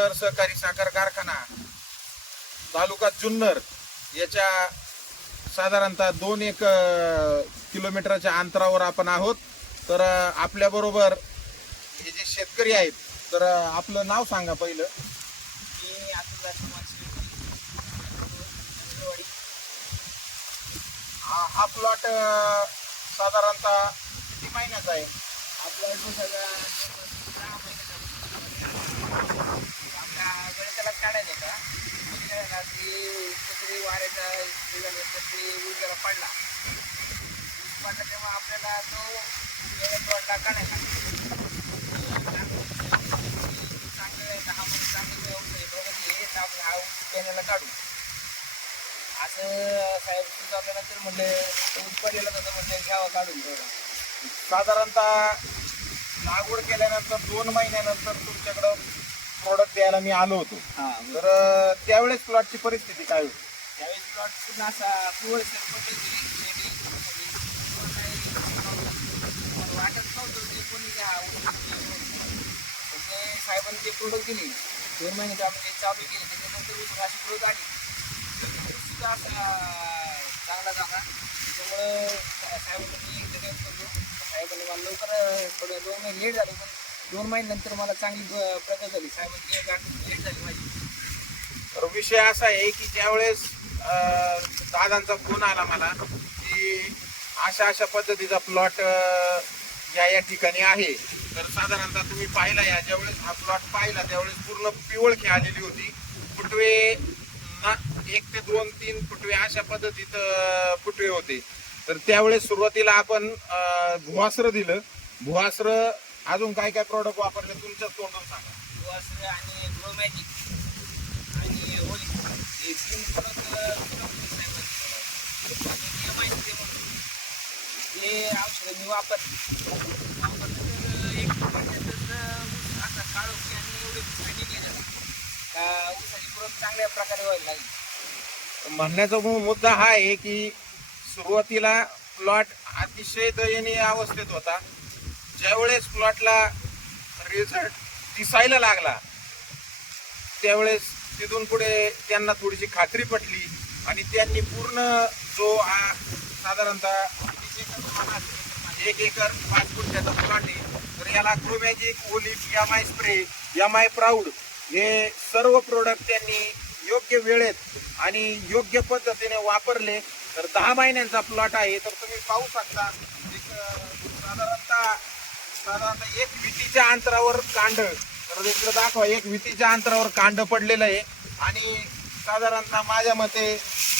जुन्नर सहकारी साखर कारखाना तालुका जुन्नर याच्या साधारणतः 2-1 किलोमीटरच्या अंतरावर आपण आहोत. तर आपल्या बरोबर हे जे शेतकरी आहेत, तर आपलं नाव सांगा पहिलं. हा प्लॉट साधारणतः किती महिन्याचा आहे? हा प्लॉट सगळा 6 महिन्याचा. आपल्या गळ्याला काढायचं का ती वाऱ्याचा ऊस जरा पडला तेव्हा आपल्याला तो प्लॉटला काढायला चांगलं 10 महिने चांगली प्रगती आहे, तर आपण हा ऊस पेण्याला काढू असं साहेब सुचवल्यानंतर म्हटलं ऊस पडलेला जातं, म्हटलं घ्यावं काढून थोडं. साधारणतः लागवड केल्यानंतर 2 महिन्यानंतर तुमच्याकडं प्रोडक्ट द्यायला मी आलो होतो. तर त्यावेळेस प्लॉटची परिस्थिती काय होती? त्यावेळेस प्लॉट पूर्ण असा पिवळ सरपट वाटत नव्हतं ते कोणी साहेबांनी ते प्रोडक्ट दिली. 2 महिने आपण ते चालू केले, त्याच्यानंतर ऊस अशी ग्रोथ आली सुद्धा असा चांगला झाला. त्याच्यामुळं साहेबांनी धन्यवाद करतो. साहेबांनी मला लवकर थोडं 2 महिने लेट झालं, पण 2 महिन्यानंतर मला चांगली प्रगती झाली. साहेबांची गाठ लेट झाली माझी. तर विषय असा आहे की ज्यावेळेस दादांचा फोन आला मला की अशा पद्धतीचा प्लॉट या ठिकाणी आहे, तर साधारणतः तुम्ही पाहिला, या ज्यावेळेस हा प्लॉट पाहिला त्यावेळेस पूर्ण पिवळखी आलेली होती. फुटवे 1 ते 2-3 फुटवे अशा पद्धतीत फुटवे होते. तर त्यावेळेस सुरुवातीला आपण भुवास्त्र दिलं. भुवास्त्र अजून काय काय प्रोडक्ट वापरले तुमच्याच तोंडून सांगा. भुवास्त्र आणि ग्रो मॅजिक आणि होली हे 3 प्रोडक्ट हे औषधं मी वापरले. एक असा काळोखी आणि एवढे फायदे गेले का ऊसाची ग्रोथ चांगल्या प्रकारे व्हायला लागली. म्हणण्याचा मुद्दा हा आहे की सुरुवातीला प्लॉट अतिशय दयनीय अवस्थेत होता. ज्यावेळेस प्लॉटला रिझल्ट दिसायला लागला त्यावेळेस तिथून पुढे त्यांना थोडीशी खात्री पटली आणि त्यांनी पूर्ण जो साधारणतः 1 एकर 5 गुंठ्याचा प्लॉट आहे, तर याला ग्रोमॅजिक, ओलिफ, MI स्प्रे, MI प्राऊड हे सर्व प्रोडक्ट त्यांनी योग्य वेळेत आणि योग्य पद्धतीने वापरले. तर 10 महिन्यांचा प्लॉट आहे. तर तुम्ही पाहू शकता साधारणतः 1 विटीच्या अंतरावर कांड, तर इकडे दाखवा, 1 विटीच्या अंतरावर कांड पडलेलं आहे आणि साधारणतः माझ्या मते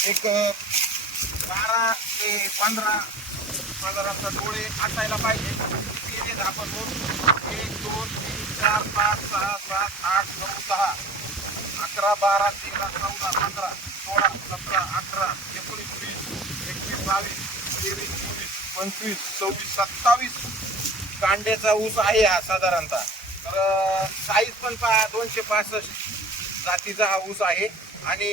एक 12 ते 15 साधारणतः डोळे असायला पाहिजे. तिने आपण 1 2 3 4 5 6 7 8 9 10 11 12 13 14 15 16 17 18 19 20 21 22 23 24 25 26 27 कांड्याचा ऊस आहे हा साधारणतः. तर साईज पण 265 जातीचा हा ऊस आहे आणि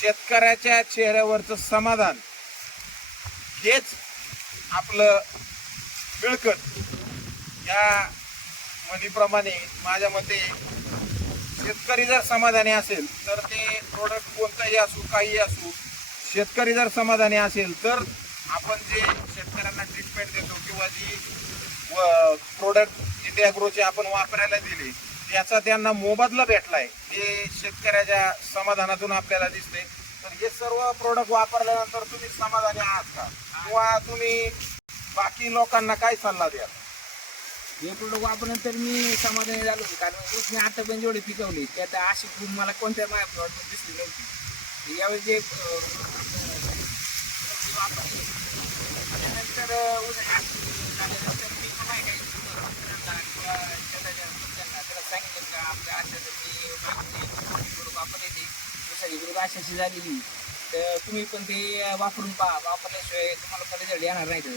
शेतकऱ्याच्या चेहऱ्यावरचं समाधान हेच आपलं मिळकत. या म्हणीप्रमाणे माझ्या मते शेतकरी जर समाधानी असेल तर ते प्रोडक्ट कोणताही असू, काही असू, शेतकरी जर समाधानी असेल तर आपण जे शेतकऱ्यांना ट्रीटमेंट देतो किंवा जी प्रोडक्ट इंडिया ॲग्रोचे आपण वापरायला दिले त्याचा त्यांना मोबदला भेटलाय हे शेतकऱ्याच्या समाधानातून आपल्याला दिसते. तर हे सर्व प्रोडक्ट वापरल्यानंतर तुम्ही समाधानी आहात का, किंवा तुम्ही बाकी लोकांना काय सल्ला द्याल? हे प्रोडक्ट वापरल्यानंतर मी समाधानी झालो, कारण ऊस मी आता पण जेवढे पिकवले त्यात अशी खूप मला कोणत्या माझ्या प्लॉटमध्ये दिसली नव्हती. यावेळी जे वापरले त्यानंतर ऊस झाल्यानंतर मी पुन्हा काही किंवा त्याला सांगितलं का आपल्या वापर येते ऊसाची ग्रोथ अशाशी झालेली, तर तुम्ही पण ते वापरून पहा. वापरल्याशिवाय तुम्हाला पण रिझल्ट येणार नाही. तर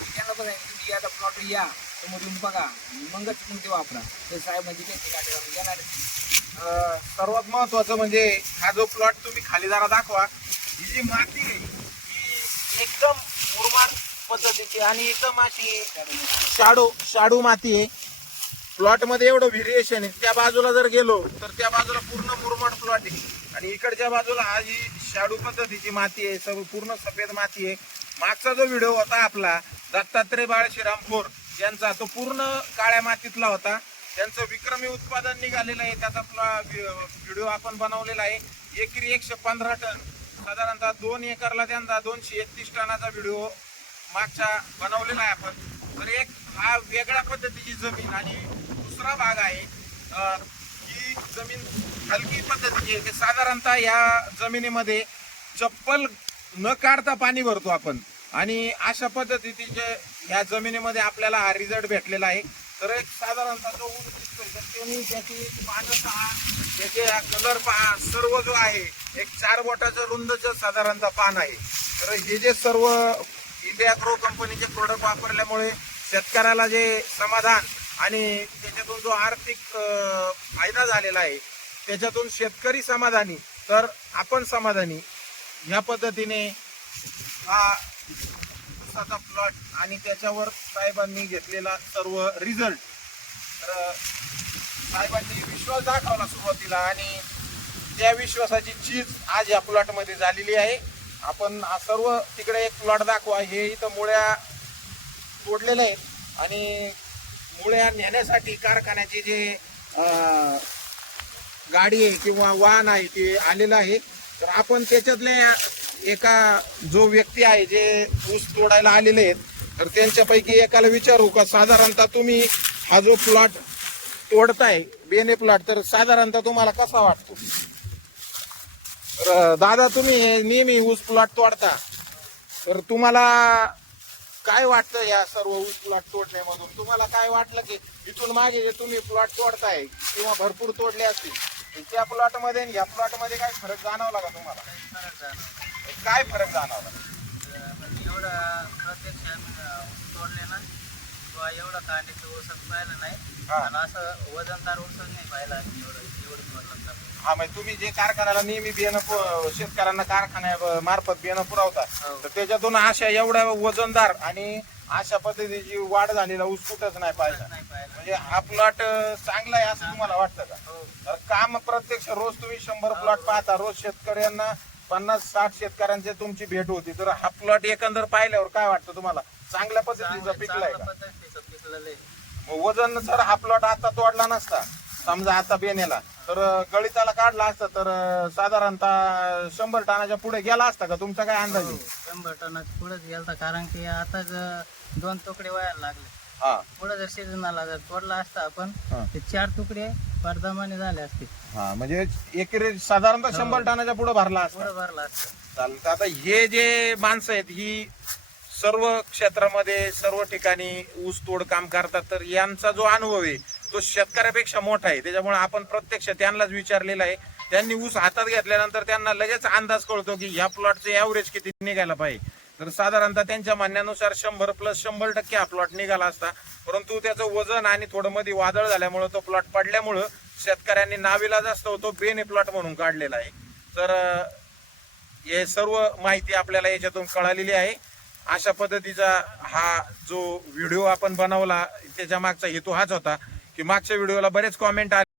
मी त्यांना पण तुम्ही आता प्लॉट या समोर येऊन बघा, मगच तुम्ही ते वापरा. तर साहेब म्हणजे त्यांची गाठी येणार. सर्वात महत्वाचं म्हणजे हा जो प्लॉट तुम्ही खाली जरा दाखवा, ही जी माती आहे ही एकदम मुरमाड पद्धतीची आणि एकदम अशी शाडू माती आहे. प्लॉट मध्ये एवढं व्हेरिएशन आहे. त्या बाजूला जर गेलो तर त्या बाजूला पूर्ण मुरमाड प्लॉट आहे आणि इकडच्या बाजूला हा जी शाडू पद्धतीची माती आहे, सर्व पूर्ण सफेद माती आहे. मागचा जो व्हिडिओ होता आपला दत्तात्रय बाळश्रीराम फोर यांचा, तो पूर्ण काळ्या मातीतला होता. त्यांचं विक्रमी उत्पादन निघालेलं आहे, त्याचा व्हिडिओ आपण बनवलेला आहे. एकरी 115 टन, साधारणतः 2 एकरला त्यांचा 231 टनाचा व्हिडिओ मागचा बनवलेला आहे आपण. तर एक हा वेगळ्या पद्धतीची जमीन आणि दुसरा भाग आहे ही जमीन हलकी पद्धतीची आहे. साधारणतः या जमिनीमध्ये चप्पल न काढता पाणी भरतो आपण आणि अशा पद्धतीचे या जमिनीमध्ये आपल्याला हा रिझल्ट भेटलेला आहे. तर एक साधारणतः जो ऊस दिसतोय तर त्यांनी त्याची पानं पहा, त्याचे कलर पहा, सर्व जो आहे एक 4 बोटाचं रुंदचं साधारणतः पान आहे. तर हे जे सर्व इंडिया ग्रो कंपनीचे प्रोडक्ट वापरल्यामुळे शेतकऱ्याला जे समाधान आणि त्याच्यातून जो आर्थिक फायदा झालेला आहे त्याच्यातून शेतकरी समाधानी तर आपण समाधानी. ह्या पद्धतीने हा ऊसाचा प्लॉट आणि त्याच्यावर साहेबांनी घेतलेला सर्व रिझल्ट. तर साहेबांनी विश्वास दाखवला सुरुवातीला आणि त्या विश्वासाची चीज आज या प्लॉटमध्ये झालेली आहे. आपण हा सर्व तिकडे एक प्लॉट दाखवा. हे इथं मुळ्या तोडलेलं आहे आणि मुळ्या नेण्यासाठी कारखान्याची जे गाडी आहे किंवा वाहन आहे ते आलेलं आहे. तर आपण त्याच्यातल्या एका जो व्यक्ती आहे जे ऊस तोडायला आलेले आहेत तर त्यांच्यापैकी एकाला विचारू का साधारणतः तुम्ही हा जो प्लॉट तोडताय बेने प्लॉट, तर साधारणतः तुम्हाला कसा वाटतो? तर दादा, तुम्ही नेहमी ऊस प्लॉट तोडता, तर तुम्हाला काय वाटतं या सर्व ऊस प्लॉट तोडण्यामधून? तुम्हाला काय वाटलं की इथून मागे जे तुम्ही प्लॉट तोडताय किंवा भरपूर तोडले असतील त्या प्लॉट मध्ये आणि या प्लॉट मध्ये काय फरक जाणवला का तुम्हाला? काय फरक जाणवला? एवढं प्रत्यक्ष तोडले ना किंवा एवढं कांड्याचं ऊसच पाहिलं नाही आणि असं वजनदार ऊसच नाही पाहिलं एवढं तोडलं. हा, म्हणजे तुम्ही जे कारखान्याला नेहमी बियाणं शेतकऱ्यांना कारखान्या मार्फत बियाणं पुरवता तर त्याच्यातून अशा एवढ्या वजनदार आणि अशा पद्धतीची वाढ झालेला ऊस कुठंच नाही पाहिजे. म्हणजे हा प्लॉट चांगला आहे असं तुम्हाला वाटतं का? तर काम प्रत्यक्ष रोज तुम्ही 100 प्लॉट पाहता, रोज शेतकऱ्यांना 50-60 शेतकऱ्यांची तुमची भेट होती, तर हा प्लॉट एकंदर पाहिल्यावर काय वाटतं तुम्हाला? चांगल्या पद्धतीचा पिकलाय का? मग वजन जर हा प्लॉट आता तोडला नसता, समजा आता बेनेला, तर गळीताला काढला असता तर साधारणतः 100 टनाच्या पुढे गेला असता का? तुमचा काय अंदाज आहे? 100 टनाच्या पुढेच गेलता, कारण की आता 2 तुकडे व्हायला लागले. हा, पुढे जर सीझनला जर तोडला असता आपण ते 4 तुकडे परदमाने झाले असते. हा, म्हणजे एकरी साधारणतः 100 टनाच्या पुढे भरला असता. पुढे भरला असता. चालतं. आता हे जे माणसं आहेत ही सर्व क्षेत्रामध्ये सर्व ठिकाणी ऊस तोड काम करतात, तर यांचा जो अनुभव आहे तो शेतकऱ्यापेक्षा मोठा आहे. त्याच्यामुळे आपण प्रत्यक्ष त्यांनाच विचारलेला आहे. त्यांनी ऊस हातात घेतल्यानंतर त्यांना लगेच अंदाज कळतो की ह्या प्लॉटचे ॲव्हरेज किती निघायला पाहिजे. तर साधारणतः त्यांच्या म्हणण्यानुसार 100+100% हा प्लॉट निघाला असता, परंतु त्याचं वजन आणि थोडं मध्ये वादळ झाल्यामुळं तो प्लॉट पडल्यामुळं शेतकऱ्यांनी नाविलाज असतो तो बेने प्लॉट म्हणून काढलेला आहे. तर हे सर्व माहिती आपल्याला याच्यातून कळालेली आहे. अशा पद्धतीचा हा जो व्हिडिओ आपण बनवला त्याच्या मागचा हेतू हाच होता की मागच्या व्हिडिओला बरेच कॉमेंट आले